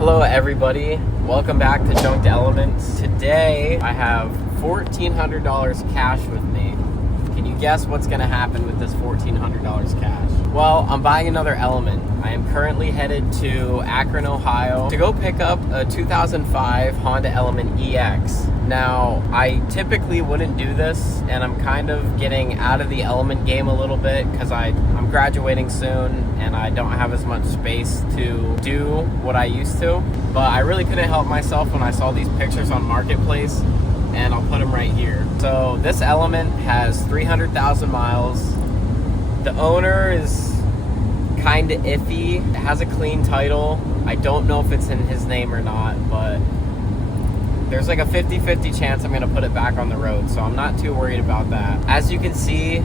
Hello everybody, welcome back to Junked Elements. Today I have $1,400 cash with me. Can you guess what's going to happen with this $1,400 cash? Well, I'm buying another Element. I am currently headed to Akron, Ohio to go pick up a 2005 Honda Element EX. Now, I typically wouldn't do this, and I'm kind of getting out of the Element game a little bit because I'm graduating soon and I don't have as much space to do what I used to. But I really couldn't help myself when I saw these pictures on Marketplace, and I'll put them right here. So this Element has 300,000 miles. The owner is kind of iffy. It has a clean title. I don't know if it's in his name or not, but there's like a 50-50 chance I'm gonna put it back on the road, so I'm not too worried about that. As you can see,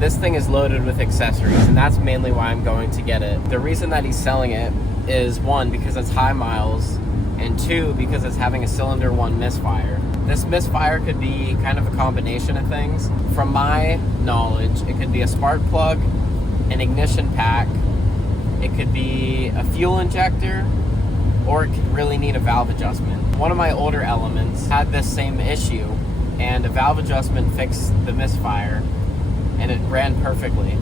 this thing is loaded with accessories, and that's mainly why I'm going to get it. The reason that he's selling it is, one, because it's high miles, and two, because it's having a cylinder one misfire. This misfire could be kind of a combination of things. From my knowledge, it could be a spark plug, an ignition pack, it could be a fuel injector, or it could really need a valve adjustment. One of my older Elements had this same issue, and a valve adjustment fixed the misfire, and it ran perfectly.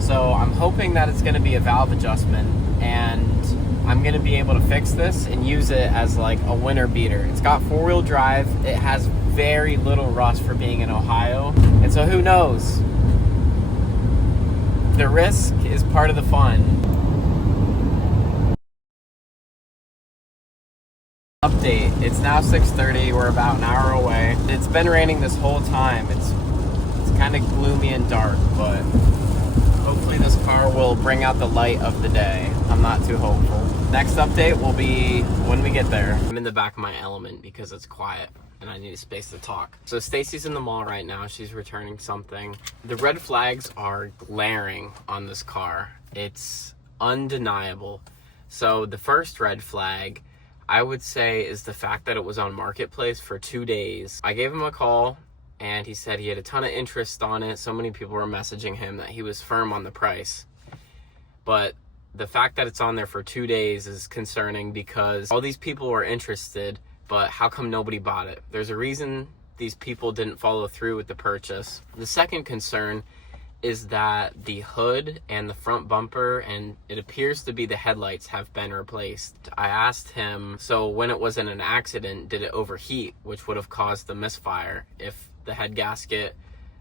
So I'm hoping that it's gonna be a valve adjustment, and I'm gonna be able to fix this and use it as like a winter beater. It's got four-wheel drive. It has very little rust for being in Ohio. And so who knows? The risk is part of the fun. Update, it's now 6:30, we're about an hour away. It's been raining this whole time. It's kind of gloomy and dark, but hopefully this car will bring out the light of the day. I'm not too hopeful. Next update will be when we get there. I'm in the back of my Element because it's quiet and I need a space to talk. So Stacy's in the mall right now. She's returning something. The red flags are glaring on this car. It's undeniable. So the first red flag, I would say, is the fact that it was on Marketplace for 2 days. I gave him a call and he said he had a ton of interest on it. So many people were messaging him that he was firm on the price. But the fact that it's on there for 2 days is concerning because all these people were interested, but how come nobody bought it? There's a reason these people didn't follow through with the purchase. The second concern is that the hood and the front bumper, and it appears to be the headlights, have been replaced. I asked him, so when it was in an accident, did it overheat, which would have caused the misfire if the head gasket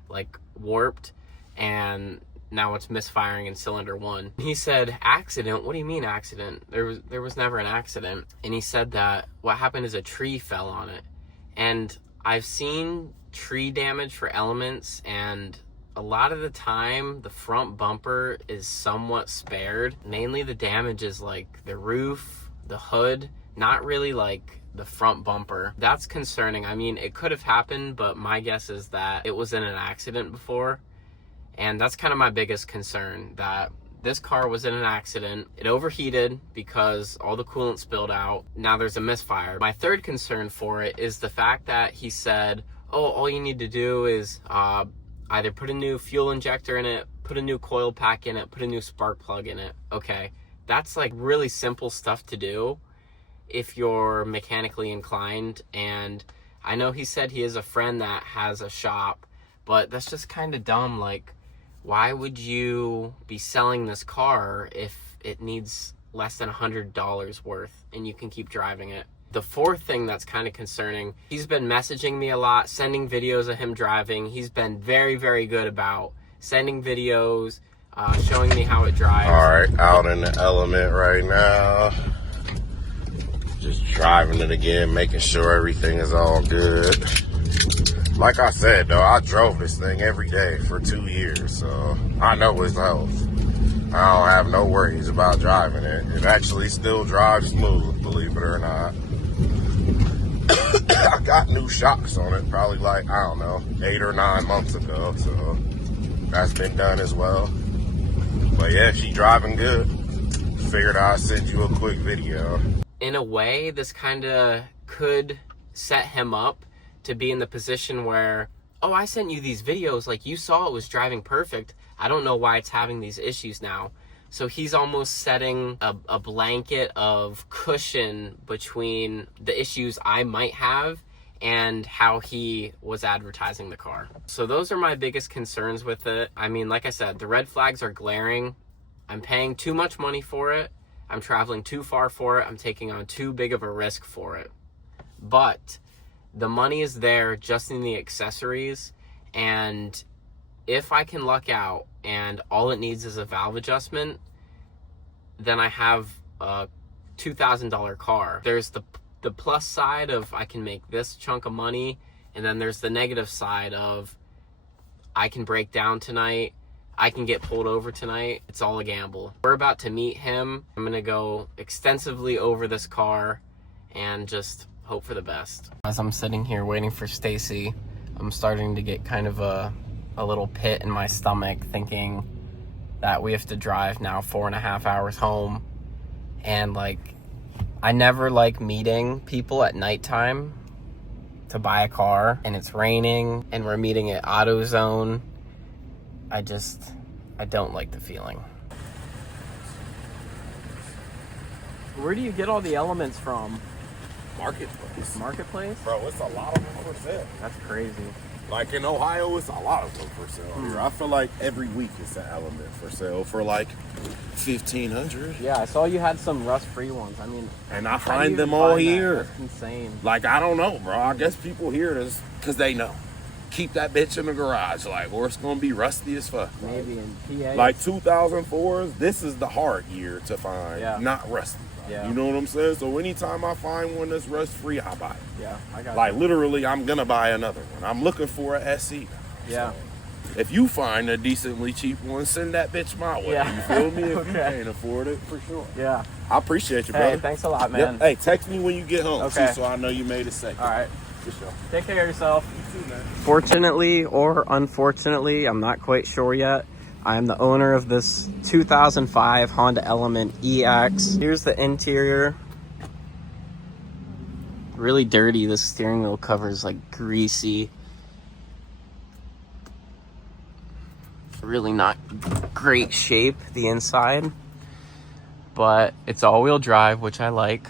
like warped and now it's misfiring in cylinder one? He said, accident? What do you mean accident? There was never an accident. And he said that what happened is a tree fell on it. And I've seen tree damage for Elements, and a lot of the time the front bumper is somewhat spared. Mainly the damage is like the roof, the hood, not really like the front bumper. That's concerning. I mean, it could have happened, but my guess is that it was in an accident before. And that's kind of my biggest concern, that this car was in an accident. It overheated because all the coolant spilled out. Now there's a misfire. My third concern for it is the fact that he said, oh, all you need to do is either put a new fuel injector in it, put a new coil pack in it, put a new spark plug in it. Okay, that's like really simple stuff to do if you're mechanically inclined. And I know he said he has a friend that has a shop, but that's just kind of dumb. Like, why would you be selling this car if it needs less than $100 worth and you can keep driving it? The fourth thing that's kind of concerning, he's been messaging me a lot, sending videos of him driving. He's been very, very good about sending videos, showing me how it drives. All right, out in the Element right now. Just driving it again, making sure everything is all good. Like I said, though, I drove this thing every day for 2 years, so I know its health. I don't have no worries about driving it. It actually still drives smooth, believe it or not. I got new shocks on it probably like, I don't know, 8 or 9 months ago, so that's been done as well. But yeah, she's driving good. Figured I'd send you a quick video. In a way, this kind of could set him up to be in the position where, oh, I sent you these videos, like you saw it was driving perfect. I don't know why it's having these issues now. So he's almost setting a blanket of cushion between the issues I might have and how he was advertising the car. So those are my biggest concerns with it. I mean, like I said, the red flags are glaring. I'm paying too much money for it. I'm traveling too far for it. I'm taking on too big of a risk for it. But the money is there just in the accessories. And if I can luck out and all it needs is a valve adjustment, then I have a $2,000 car. There's the plus side of I can make this chunk of money, and then there's the negative side of I can break down tonight, I can get pulled over tonight. It's all a gamble. We're about to meet him. I'm gonna go extensively over this car and just hope for the best. As I'm sitting here waiting for Stacy, I'm starting to get kind of a little pit in my stomach, thinking that we have to drive now 4.5 hours home. And like, I never like meeting people at nighttime to buy a car, and it's raining and we're meeting at AutoZone. I don't like the feeling. Where do you get all the elements from? Marketplace? Bro, it's a lot of them for sale. That's crazy. Like in Ohio, it's a lot of them for sale here. I feel like every week it's an element for sale for like $1,500. Yeah, I saw you had some rust-free ones. I mean, and I find them all here. That's insane. Like, I don't know, bro. I guess people hear this because they know. Keep that bitch in the garage, like, or it's gonna be rusty as fuck. Maybe in PA. Like 2004s, this is the hard year to find, not rusty. Yeah. You know what I'm saying? So anytime I find one that's rust free, I buy it. Yeah, I got like, literally, I'm gonna buy another one. I'm looking for a SC now. Yeah. So if you find a decently cheap one, send that bitch my way. Yeah. You feel me? If Okay. you can't afford it, for sure. Yeah. I appreciate you, brother. Hey, thanks a lot, man. Yep. Hey, text me when you get home, Okay. too, so I know you made it safe. All right. For sure. Take care of yourself. You too, man. Fortunately or unfortunately, I'm not quite sure yet, I am the owner of this 2005 Honda Element EX. Here's the interior. Really dirty. The steering wheel cover is like greasy. Really not great shape, the inside. But it's all-wheel drive, which I like.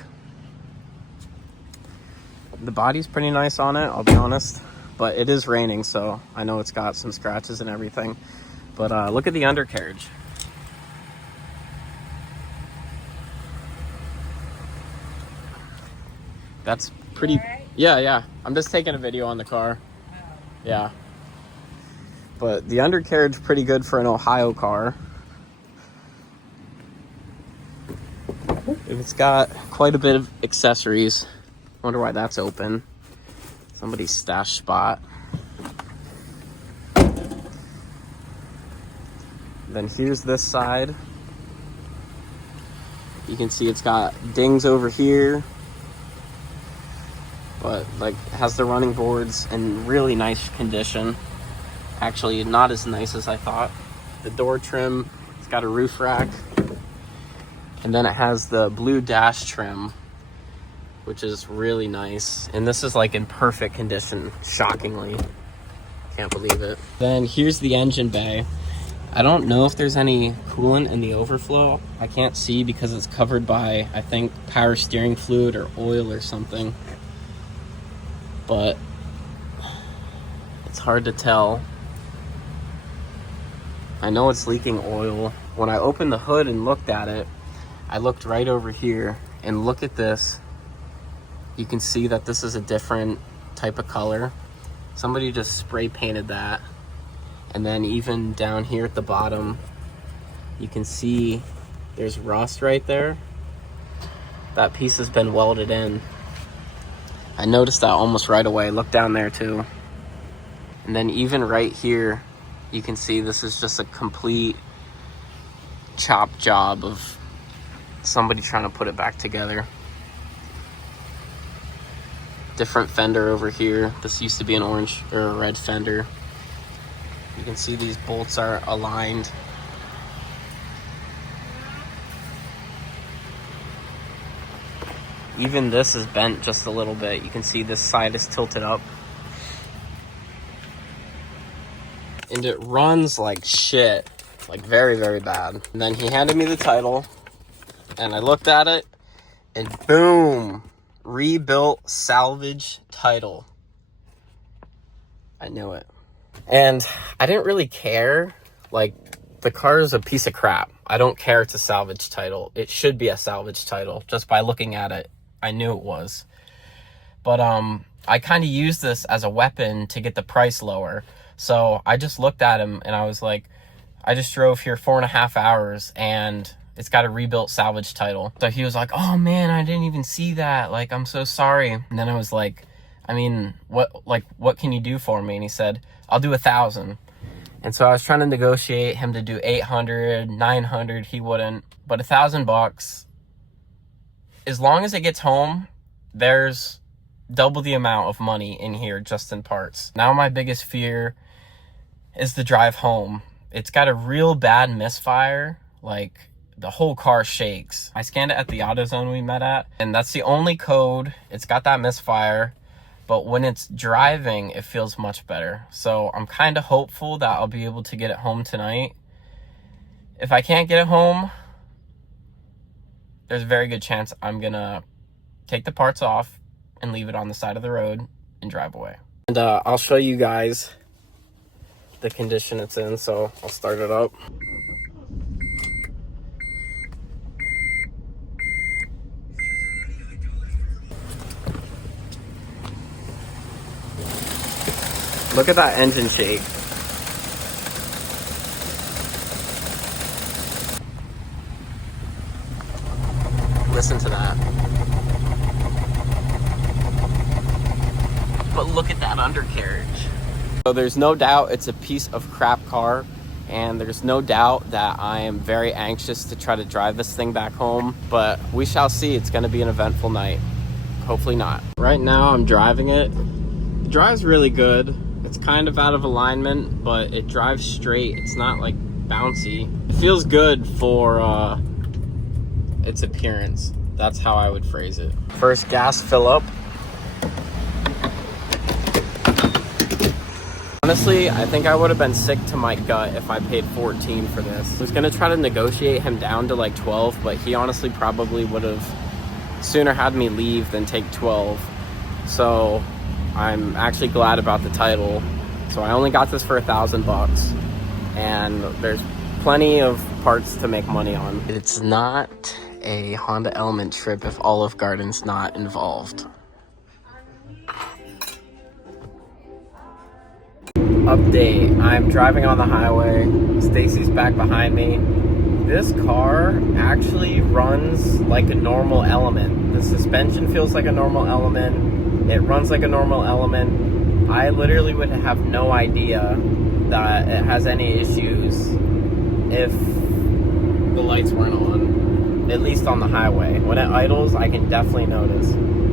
The body's pretty nice on it, I'll be honest. But it is raining, so I know it's got some scratches and everything. But look at the undercarriage. That's pretty... Right? Yeah. I'm just taking a video on the car. Oh. Yeah. But the undercarriage pretty good for an Ohio car. It's got quite a bit of accessories. Wonder why that's open. Somebody's stash spot. Then here's this side. You can see it's got dings over here. But like has the running boards in really nice condition. Actually not as nice as I thought. The door trim, it's got a roof rack. And then it has the blue dash trim, which is really nice. And this is like in perfect condition, shockingly. Can't believe it. Then here's the engine bay. I don't know if there's any coolant in the overflow. I can't see because it's covered by, I think, power steering fluid or oil or something. But it's hard to tell. I know it's leaking oil. When I opened the hood and looked at it, I looked right over here and look at this. You can see that this is a different type of color. Somebody just spray painted that. And then even down here at the bottom, you can see there's rust right there. That piece has been welded in. I noticed that almost right away. Look down there too. And then even right here, you can see this is just a complete chop job of somebody trying to put it back together. Different fender over here. This used to be an orange or a red fender. You can see these bolts are aligned. Even this is bent just a little bit. You can see this side is tilted up. And it runs like shit. like very, very bad. And then he handed me the title, and I looked at it, and boom, rebuilt salvage title. I knew it. And I didn't really care. Like, the car is a piece of crap. I don't care it's a salvage title. It should be a salvage title. Just by looking at it, I knew it was. But I kind of used this as a weapon to get the price lower. So I just looked at him and I was like, I just drove here 4.5 hours and it's got a rebuilt salvage title. So he was like, oh man, I didn't even see that. Like, I'm so sorry. And then I was like, I mean, what can you do for me? And he said, I'll do 1,000. And so I was trying to negotiate him to do 800, 900. He wouldn't. But $1,000, as long as it gets home, there's double the amount of money in here just in parts. Now my biggest fear is the drive home. It's got a real bad misfire. Like, the whole car shakes. I scanned it at the AutoZone we met at, and that's the only code. It's got that misfire. But when it's driving, it feels much better. So I'm kind of hopeful that I'll be able to get it home tonight. If I can't get it home, there's a very good chance I'm going to take the parts off and leave it on the side of the road and drive away. And I'll show you guys the condition it's in. So I'll start it up. Look at that engine shake. Listen to that. But look at that undercarriage. So there's no doubt it's a piece of crap car, and there's no doubt that I am very anxious to try to drive this thing back home, but we shall see. It's gonna be an eventful night. Hopefully not. Right now I'm driving it. It drives really good. It's kind of out of alignment, but it drives straight. It's not like bouncy. It feels good for its appearance. That's how I would phrase it. First gas fill up. Honestly, I think I would have been sick to my gut if I paid 14 for this. I was gonna try to negotiate him down to like 12, but he honestly probably would have sooner had me leave than take 12. So I'm actually glad about the title. So I only got this for $1,000, and there's plenty of parts to make money on. It's not a Honda Element trip if Olive Garden's not involved. Update, I'm driving on the highway. Stacy's back behind me. This car actually runs like a normal Element. The suspension feels like a normal Element. It runs like a normal Element. I literally would have no idea that it has any issues if the lights weren't on, at least on the highway. When it idles, I can definitely notice.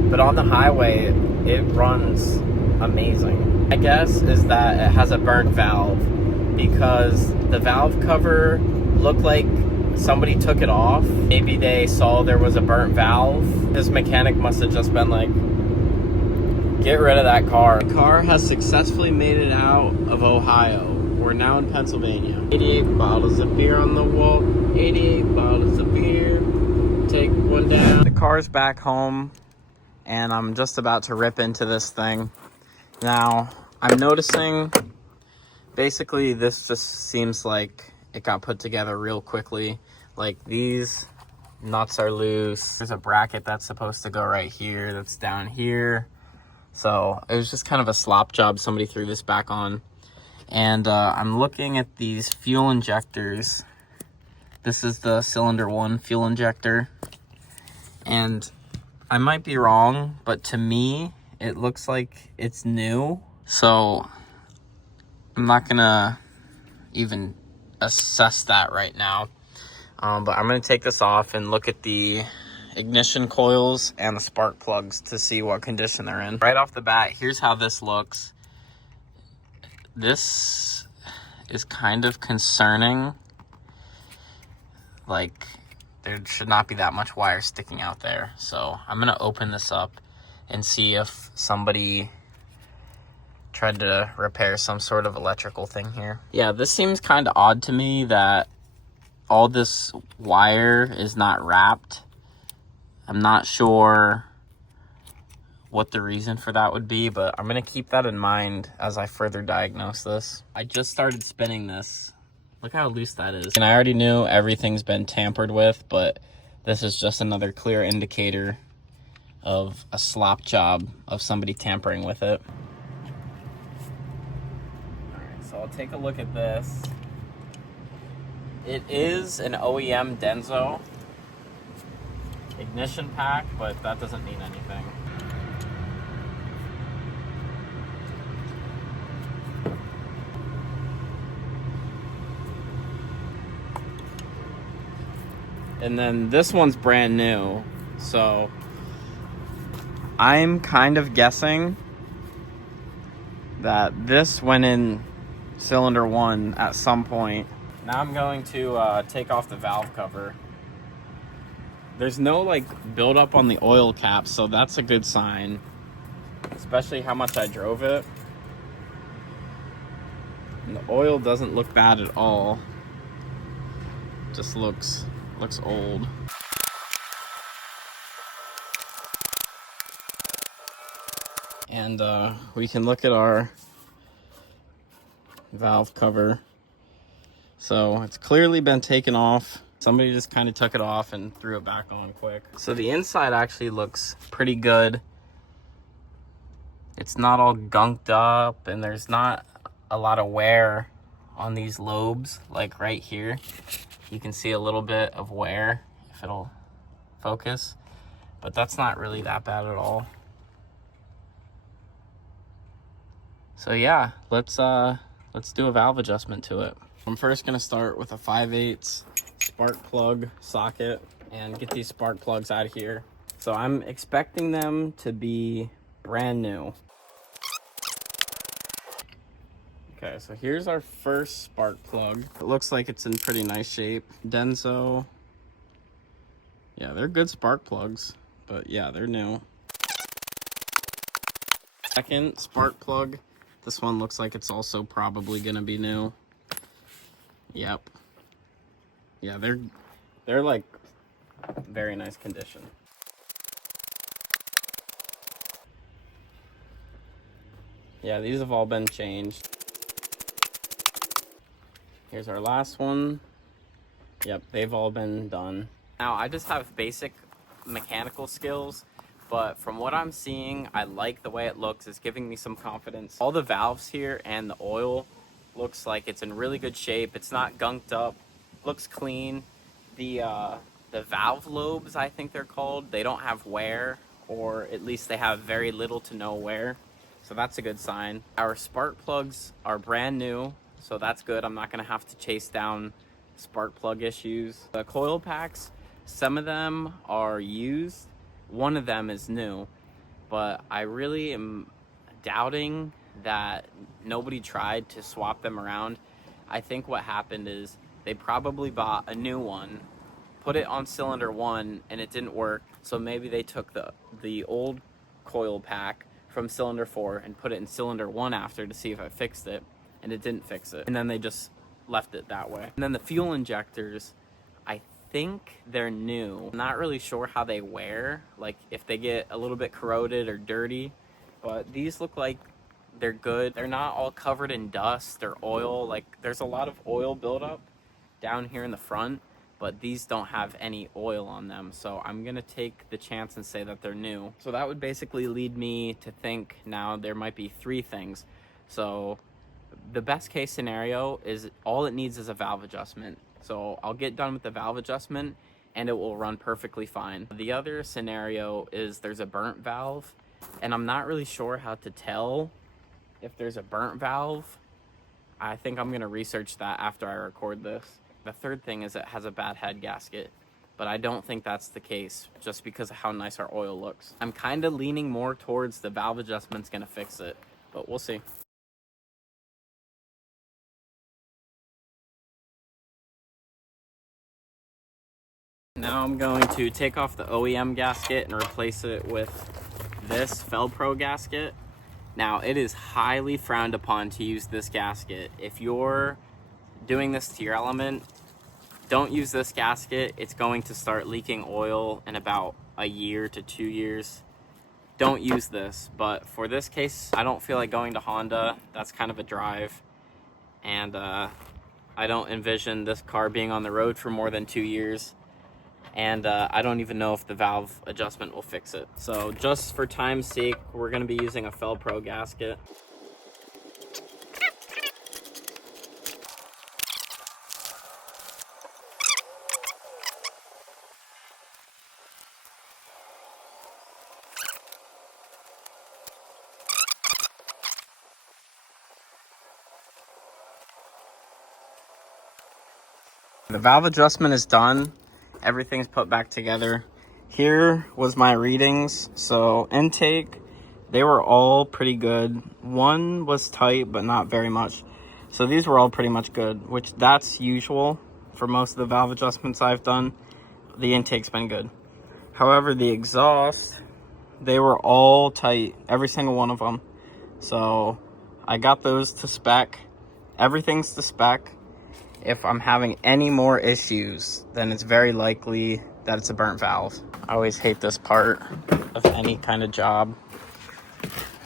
But on the highway, it runs amazing. My guess is that it has a burnt valve because the valve cover looked like somebody took it off. Maybe they saw there was a burnt valve. This mechanic must have just been like, get rid of that car. The car has successfully made it out of Ohio. We're now in Pennsylvania. 88 bottles of beer on the wall. 88 bottles of beer. Take one down. The car's back home, and I'm just about to rip into this thing. Now, I'm noticing, basically, this just seems like it got put together real quickly. Like, these nuts are loose. There's a bracket that's supposed to go right here that's down here. So it was just kind of a slop job. Somebody threw this back on. And I'm looking at these fuel injectors. This is the cylinder 1 fuel injector. And I might be wrong, but to me, it looks like it's new. So I'm not gonna even assess that right now. But I'm gonna take this off and look at the ignition coils and the spark plugs to see what condition they're in. Right off the bat, here's how this looks. This is kind of concerning. Like, there should not be that much wire sticking out there. So I'm gonna open this up and see if somebody tried to repair some sort of electrical thing here. Yeah, this seems kind of odd to me that all this wire is not wrapped. I'm not sure what the reason for that would be, but I'm gonna keep that in mind as I further diagnose this. I just started spinning this. Look how loose that is. And I already knew everything's been tampered with, but this is just another clear indicator of a slop job of somebody tampering with it. All right, so I'll take a look at this. It is an OEM Denso ignition pack, but that doesn't mean anything. And then this one's brand new, so I'm kind of guessing that this went in cylinder 1 at some point. Now I'm going to take off the valve cover. There's no like buildup on the oil cap, so that's a good sign, especially how much I drove it. And the oil doesn't look bad at all. Just looks old. And we can look at our valve cover. So it's clearly been taken off. Somebody just kind of took it off and threw it back on quick. So the inside actually looks pretty good. It's not all gunked up, and there's not a lot of wear on these lobes, like right here. You can see a little bit of wear if it'll focus, but that's not really that bad at all. So yeah, let's do a valve adjustment to it. I'm first gonna start with a 5/8 spark plug socket and get these spark plugs out of here. So I'm expecting them to be brand new. Okay, so here's our first spark plug. It looks like it's in pretty nice shape. Denso. Yeah, they're good spark plugs, but yeah, they're new. Second spark plug. This one looks like it's also probably gonna be new. Yep. Yeah, they're like very nice condition. Yeah, these have all been changed. Here's our last one. Yep, they've all been done. Now, I just have basic mechanical skills, but from what I'm seeing, I like the way it looks. It's giving me some confidence. All the valves here and the oil looks like it's in really good shape. It's not gunked up, looks clean. The valve lobes, I think they're called, they don't have wear, or at least they have very little to no wear. So that's a good sign. Our spark plugs are brand new, so that's good. I'm not gonna have to chase down spark plug issues. The coil packs, some of them are used, one of them is new, but I really am doubting that nobody tried to swap them around. I think what happened is they probably bought a new one, put it on cylinder 1, and it didn't work, so maybe they took the old coil pack from cylinder 4 and put it in cylinder 1 after to see if it fixed it, and it didn't fix it, and then they just left it that way. And then the fuel injectors, I think they're new. I'm not really sure how they wear, like if they get a little bit corroded or dirty, but these look like they're good. They're not all covered in dust or oil. Like there's a lot of oil buildup down here in the front, but these don't have any oil on them. So I'm gonna take the chance and say that they're new. So that would basically lead me to think now there might be 3 things. So the best case scenario is all it needs is a valve adjustment. So I'll get done with the valve adjustment and it will run perfectly fine. The other scenario is there's a burnt valve, and I'm not really sure how to tell if there's a burnt valve. I think I'm gonna research that after I record this. The third thing is it has a bad head gasket, but I don't think that's the case just because of how nice our oil looks. I'm kind of leaning more towards the valve adjustment's gonna fix it, but we'll see. Now I'm going to take off the OEM gasket and replace it with this Felpro gasket. Now, it is highly frowned upon to use this gasket. If you're doing this to your element, don't use this gasket. It's going to start leaking oil in about a year to 2 years. Don't use this. But for this case, I don't feel like going to Honda. That's kind of a drive. And I don't envision this car being on the road for more than 2 years. And I don't even know if the valve adjustment will fix it. So just for time's sake, we're going to be using a Fel Pro gasket. The valve adjustment is done. Everything's put back together. Here was my readings. So intake, they were all pretty good. One was tight, but not very much. So these were all pretty much good, which that's usual for most of the valve adjustments I've done. The intake's been good. However, the exhaust, they were all tight, every single one of them. So I got those to spec. Everything's to spec. If I'm having any more issues, then it's very likely that it's a burnt valve. I always hate this part of any kind of job,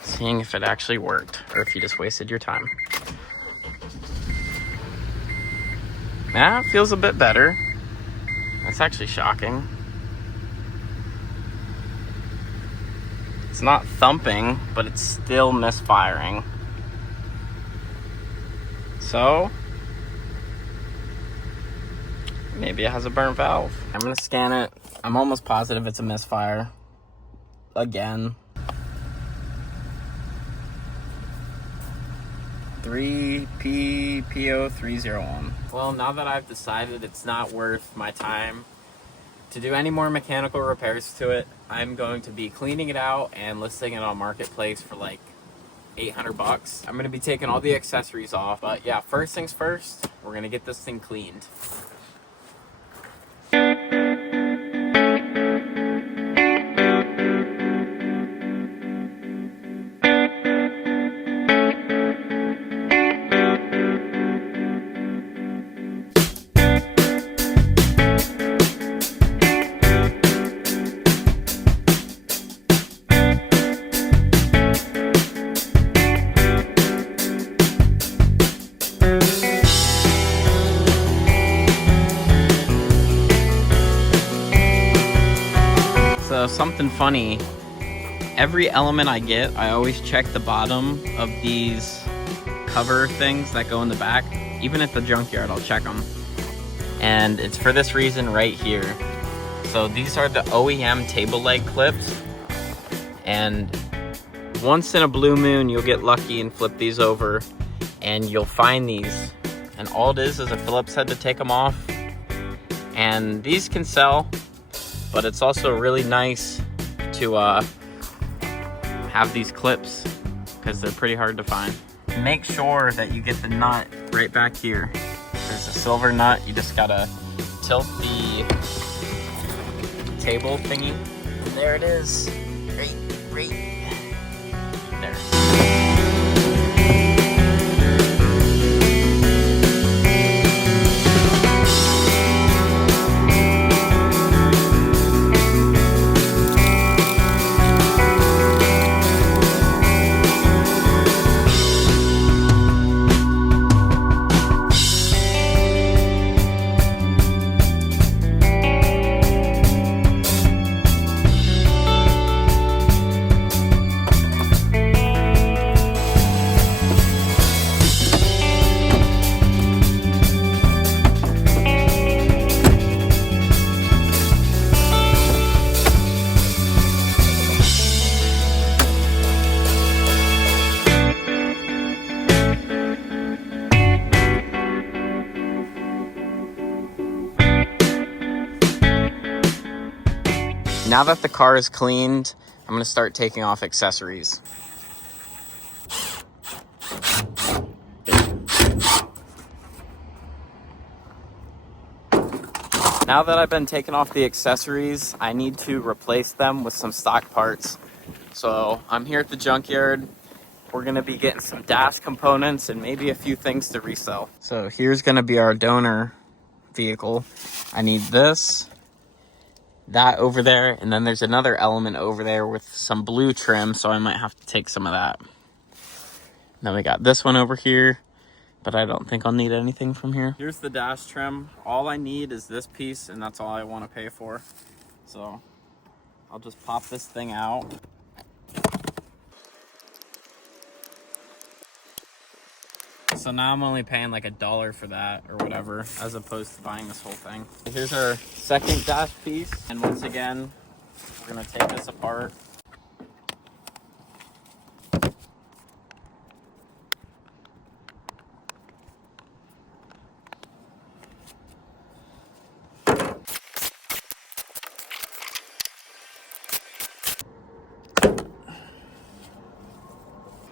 seeing if it actually worked or if you just wasted your time. Yeah, it feels a bit better. That's actually shocking. It's not thumping, but it's still misfiring. So maybe it has a burnt valve. I'm gonna scan it. I'm almost positive it's a misfire. Again. 3PPO301. Well, now that I've decided it's not worth my time to do any more mechanical repairs to it, I'm going to be cleaning it out and listing it on Marketplace for like $800. I'm gonna be taking all the accessories off, but yeah, first things first, we're gonna get this thing cleaned. Something funny, every element I get, I always check the bottom of these cover things that go in the back. Even at the junkyard, I'll check them. And it's for this reason right here. So these are the OEM table leg clips. And once in a blue moon, you'll get lucky and flip these over and you'll find these. And all it is a Phillips head to take them off. And these can sell, but it's also really nice to have these clips because they're pretty hard to find. Make sure that you get the nut right back here. There's a silver nut. You just gotta tilt the table thingy. And there it is. Right there. Now that the car is cleaned, I'm gonna start taking off accessories. Now that I've been taking off the accessories, I need to replace them with some stock parts. So I'm here at the junkyard we're gonna be getting some dash components and maybe a few things to resell. So here's gonna be our donor vehicle. I need this, that over there, and then there's another element over there with some blue trim, so I might have to take some of that. Then we got this one over here, but I don't think I'll need anything from here. Here's the dash trim. All I need is this piece, and that's all I want to pay for. So I'll just pop this thing out. So now I'm only paying like $1 for that or whatever, as opposed to buying this whole thing. Here's our second dash piece. And once again, we're gonna take this apart.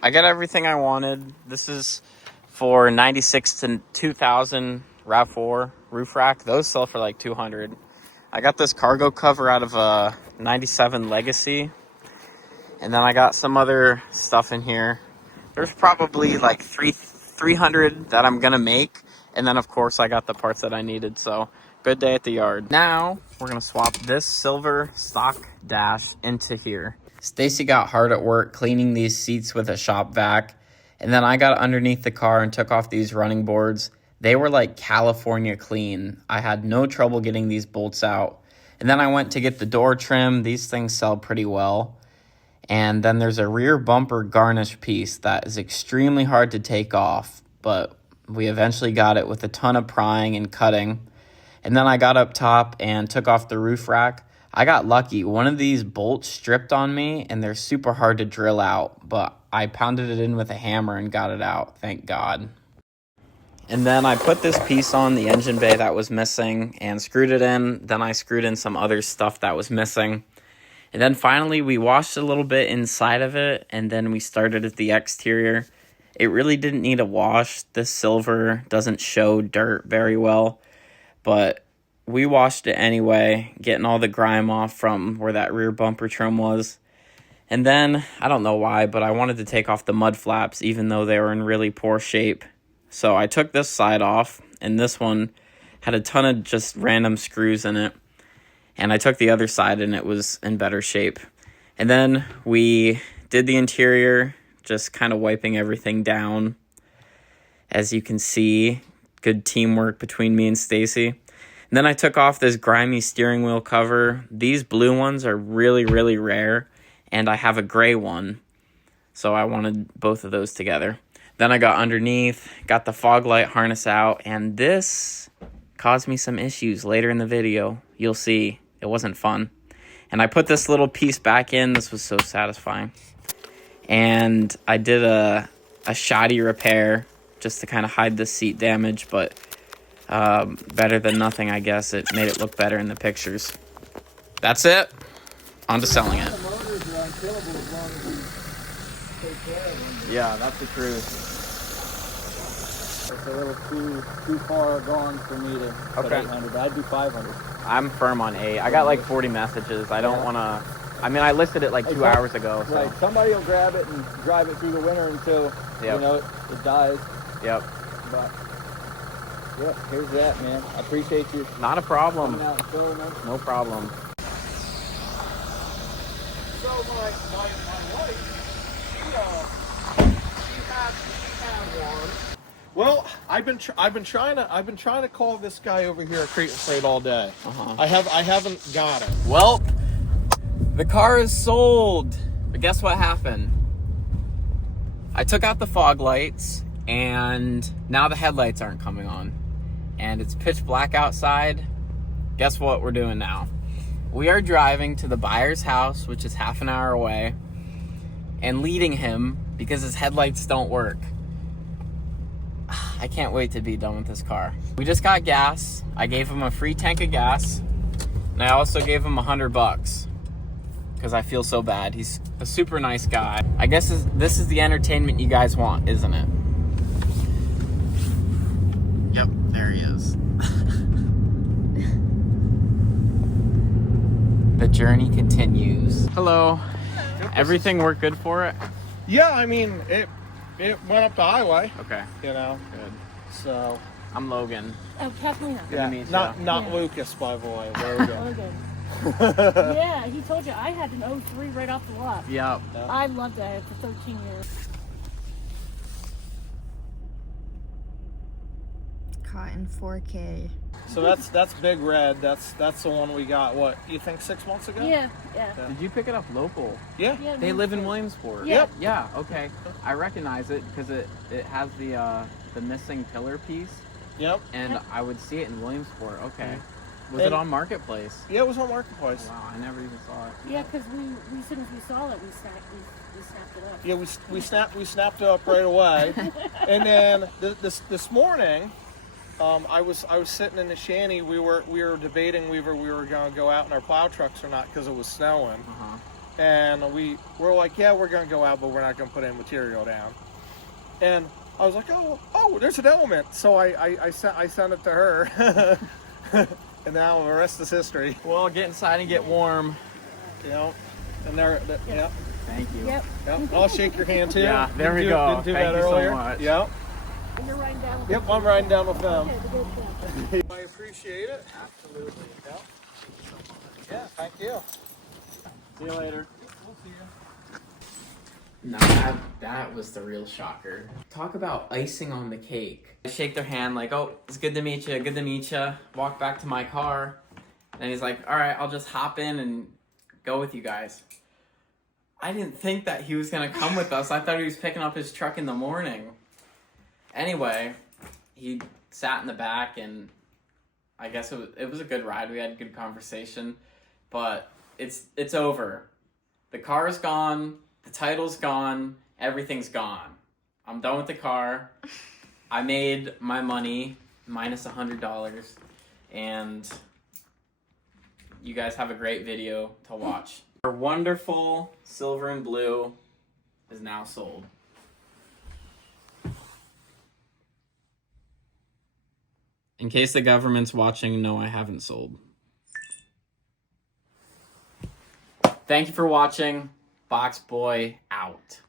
I got everything I wanted. This is for 96 to 2000 RAV4 roof rack. Those sell for like 200. I got this cargo cover out of a 97 Legacy. And then I got some other stuff in here. There's probably like 300 that I'm gonna make. And then of course I got the parts that I needed. So good day at the yard. Now we're gonna swap this silver stock dash into here. Stacy got hard at work cleaning these seats with a shop vac, and then I got underneath the car and took off these running boards. They were like California clean. I had no trouble getting these bolts out. And then I went to get the door trim. These things sell pretty well. And then there's a rear bumper garnish piece that is extremely hard to take off, but we eventually got it with a ton of prying and cutting. And then I got up top and took off the roof rack. I got lucky. One of these bolts stripped on me, and they're super hard to drill out, but I pounded it in with a hammer and got it out, thank God. And then I put this piece on the engine bay that was missing and screwed it in. Then I screwed in some other stuff that was missing. And then finally we washed a little bit inside of it, and then we started at the exterior. It really didn't need a wash. This silver doesn't show dirt very well, but we washed it anyway, getting all the grime off from where that rear bumper trim was. And then, I don't know why, but I wanted to take off the mud flaps even though they were in really poor shape. So I took this side off, and this one had a ton of just random screws in it. And I took the other side, and it was in better shape. And then we did the interior, just kind of wiping everything down. As you can see, good teamwork between me and Stacy. And then I took off this grimy steering wheel cover. These blue ones are really, really rare, and I have a gray one, so I wanted both of those together. Then I got underneath, got the fog light harness out, and this caused me some issues later in the video. You'll see, it wasn't fun. And I put this little piece back in. This was so satisfying. And I did a shoddy repair just to kind of hide the seat damage, but better than nothing, I guess. It made it look better in the pictures. That's it. On to selling it. Yeah, that's the truth. It's a little too far gone for me to put 800. I'd do 500. I'm firm on 8. I got like 40 messages. I don't want to... I mean, I listed it like 2 hours ago. So. Right. Somebody will grab it and drive it through the winter until, you know, it dies. Yep. But, yeah, here's that, man. I appreciate you. Not a problem. Coming out and filming them. No problem. So my wife, she had one. Well, I've been trying to call this guy over here at Crate and Freight all day. I haven't got it. Well, the car is sold. But guess what happened? I took out the fog lights, and now the headlights aren't coming on. And it's pitch black outside. Guess what we're doing now? We are driving to the buyer's house, which is half an hour away, and leading him because his headlights don't work. I can't wait to be done with this car. We just got gas. I gave him a free tank of gas, and I also gave him $100 because I feel so bad. He's a super nice guy. I guess this is the entertainment you guys want, isn't it? Yep, there he is. The journey continues. Hello. Everything worked good for it? Yeah, I mean, it went up the highway, Okay. you know. Good. So I'm Logan. Oh, Kathleen. Good to meet not ya. Yeah. Lucas, by the way. Logan. Logan. Yeah, he told you I had an 03 right off the lot. Yep. I loved that for 13 years. Caught in 4K. So that's Big Red. That's the one we got. What you think 6 months ago? Yeah. Did you pick it up local? Yeah. Yeah, They live in Williamsport. Yeah. Yep. Yeah. Okay. I recognize it because it has the missing pillar piece, Yep. and I would see it in Williamsport. Okay. Was And- it on Marketplace? Yeah, it was on Marketplace. Wow, I never even saw it. Yeah, because we as soon as we saw it, we snapped it up. Yeah, we snapped it up right away, and then this morning, I was sitting in the shanty. We were debating whether we were going to go out in our plow trucks or not because it was snowing, and we were like, yeah, we're going to go out, but we're not going to put any material down. And I was like, oh, there's an element. So I sent it to her, and now the rest is history. Well, get inside and get warm. You know, and yeah. Thank you. Yep. Yep. I'll shake your hand too. Yeah, there we Didn't go. Didn't do Thank that you so earlier. much. Yep. And you're riding down with Yep. I'm riding down with them. Okay, the good stuff. I appreciate it. Absolutely. Yep. Yeah. Thank you. See you later. We'll see you. No, that was the real shocker. Talk about icing on the cake. I shake their hand like, oh, it's good to meet you, good to meet you. Walk back to my car. And he's like, all right, I'll just hop in and go with you guys. I didn't think that he was going to come with us. I thought he was picking up his truck in the morning. Anyway, he sat in the back, and I guess it was a good ride. We had a good conversation. But it's over. The car's gone. The title's gone. Everything's gone. I'm done with the car. I made my money minus $100. And you guys have a great video to watch. Our wonderful silver and blue is now sold. In case the government's watching, no, I haven't sold. Thank you for watching. Box Boy out.